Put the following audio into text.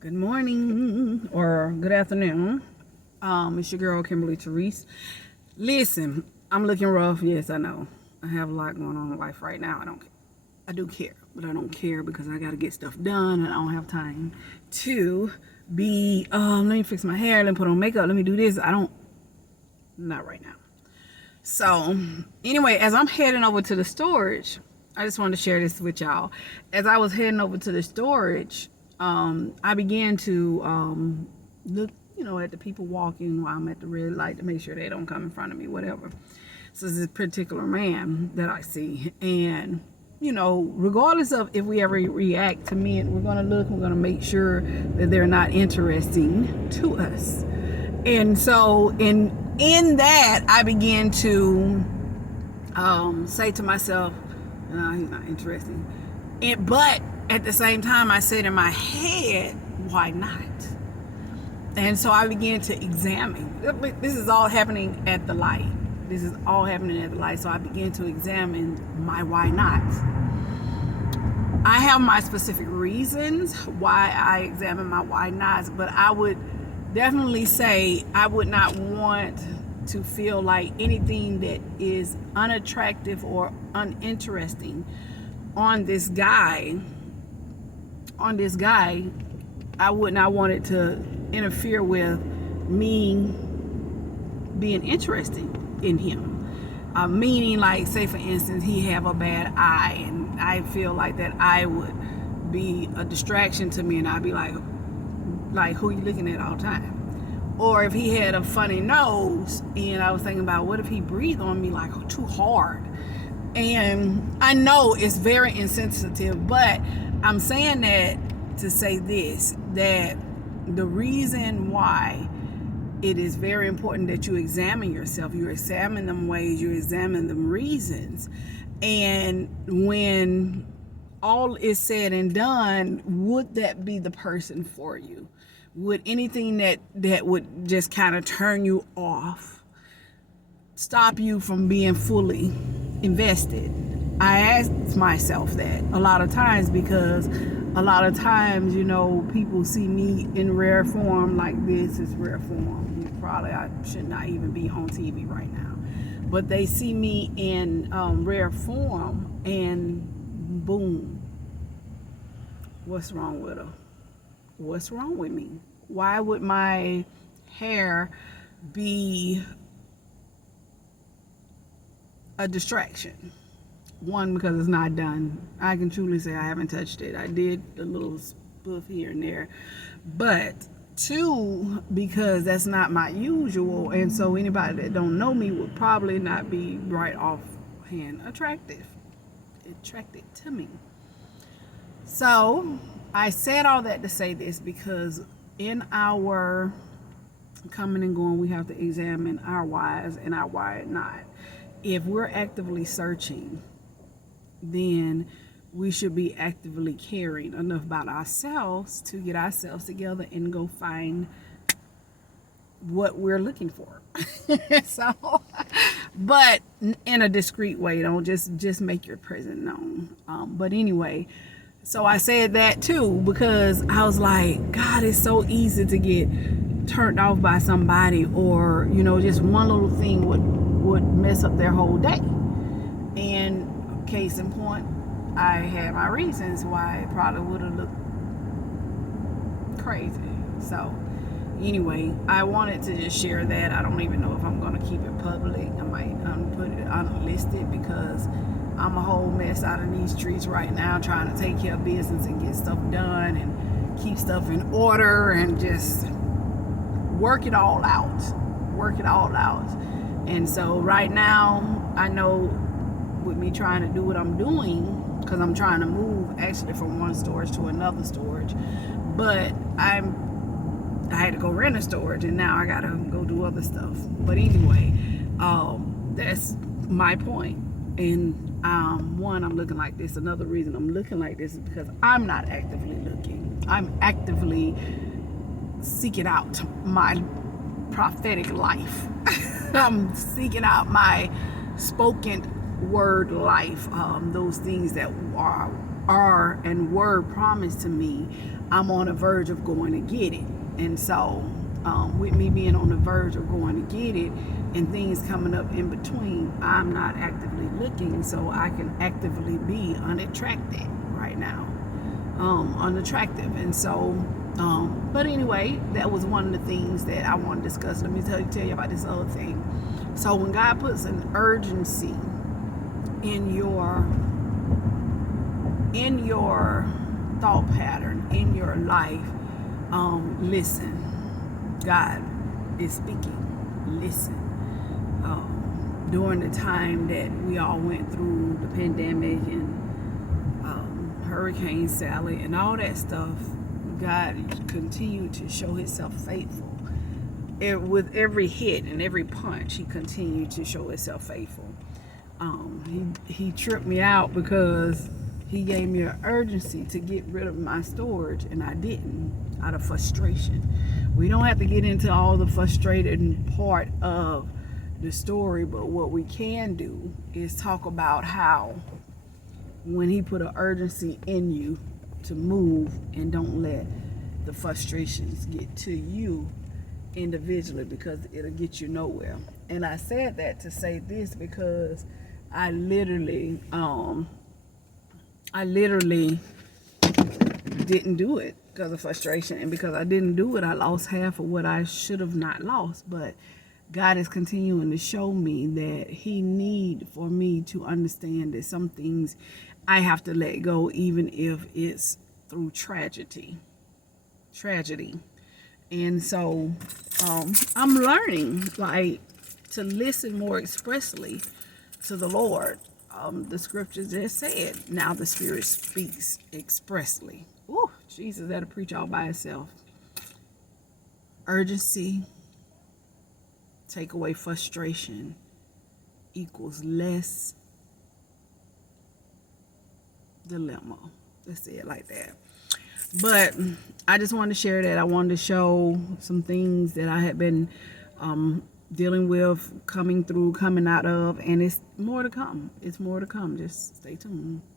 Good morning or good afternoon. It's your girl Kimberly Therese. Listen, I'm looking rough. Yes, I know. I have a lot going on in life right now. I do care, but I don't care because I got to get stuff done and I don't have time to be. Let me fix my hair. Let me put on makeup. Let me do this. Not right now. So anyway, as I'm heading over to the storage, I just wanted to share this with y'all. As I was heading over to the storage, I began to look, at the people walking while I'm at the red light to make sure they don't come in front of me, whatever. So this particular man that I see, and regardless of if we ever react to men, we're gonna look, we're gonna make sure that they're not interesting to us. And so in that, I began to say to myself, no, he's not interesting. But at the same time, I said in my head, why not? And so I began to examine. This is all happening at the light. So I began to examine my why not. I have my specific reasons why I examine my why nots, but I would definitely say I would not want to feel like anything that is unattractive or uninteresting on this guy, I would not want it to interfere with me being interested in him. Meaning, like, say for instance, he have a bad eye, and I feel like that eye would be a distraction to me, and I'd be like, who you looking at all the time? Or if he had a funny nose, and I was thinking about what if he breathed on me like too hard. And I know it's very insensitive, but I'm saying that to say this, that the reason why it is very important that you examine yourself, you examine them ways, you examine them reasons. And when all is said and done, would that be the person for you? Would anything that would just kind of turn you off stop you from being fully invested? I ask myself that a lot of times because a lot of times, people see me in rare form, like this is rare form. Probably I should not even be on TV right now. But they see me in rare form and boom. What's wrong with her? What's wrong with me? Why would my hair be a distraction? One, because it's not done. I can truly say I haven't touched it. I did a little spoof here and there. But two, because that's not my usual, and so anybody that don't know me would probably not be right offhand attracted to me. So I said all that to say this because in our coming and going, we have to examine our whys and our why not. If we're actively searching, then we should be actively caring enough about ourselves to get ourselves together and go find what we're looking for. So, but in a discreet way, don't just make your presence known. But anyway, so I said that too because I was like, God, it's so easy to get turned off by somebody, or just one little thing would mess up their whole day. And case in point, I had my reasons why it probably would have looked crazy. So anyway, I wanted to just share that. I don't even know if I'm going to keep it public. I might put it unlisted because I'm a whole mess out in these streets right now trying to take care of business and get stuff done and keep stuff in order and just work it all out. And so right now, I know with me trying to do what I'm doing, because I'm trying to move actually from one storage to another storage, but I had to go rent a storage, and now I gotta go do other stuff. But anyway, that's my point. And one, I'm looking like this. Another reason I'm looking like this is because I'm not actively looking. I'm actively seeking out my prophetic life. I'm seeking out my spoken word life, those things that are are and were promised to me, I'm on the verge of going to get it. And so, with me being on the verge of going to get it and things coming up in between, I'm not actively looking, so I can actively be unattracted right now. Unattractive. And so, but anyway, that was one of the things that I want to discuss. Let me tell you about this other thing. So when God puts an urgency in your thought pattern, in your life, listen. God is speaking. Listen. During the time that we all went through the pandemic and Hurricane Sally and all that stuff, God continued to show himself faithful. With every hit and every punch, he continued to show himself faithful. He tripped me out because he gave me an urgency to get rid of my storage, and I didn't, out of frustration. We don't have to get into all the frustrated part of the story, but what we can do is talk about how when he put an urgency in you to move, and don't let the frustrations get to you individually, because it'll get you nowhere. And I said that to say this because I literally didn't do it because of frustration, and because I didn't do it, I lost half of what I should have not lost. But God is continuing to show me that he need for me to understand that some things I have to let go, even if it's through tragedy. And so I'm learning to listen more expressly to the Lord. The scriptures just said, now the Spirit speaks expressly. Ooh, Jesus, that'll preach all by itself. Urgency, take away frustration, equals less dilemma. Let's say it like that. But I just wanted to share that. I wanted to show some things that I had been dealing with, coming out of, and it's more to come. It's more to come. Just stay tuned.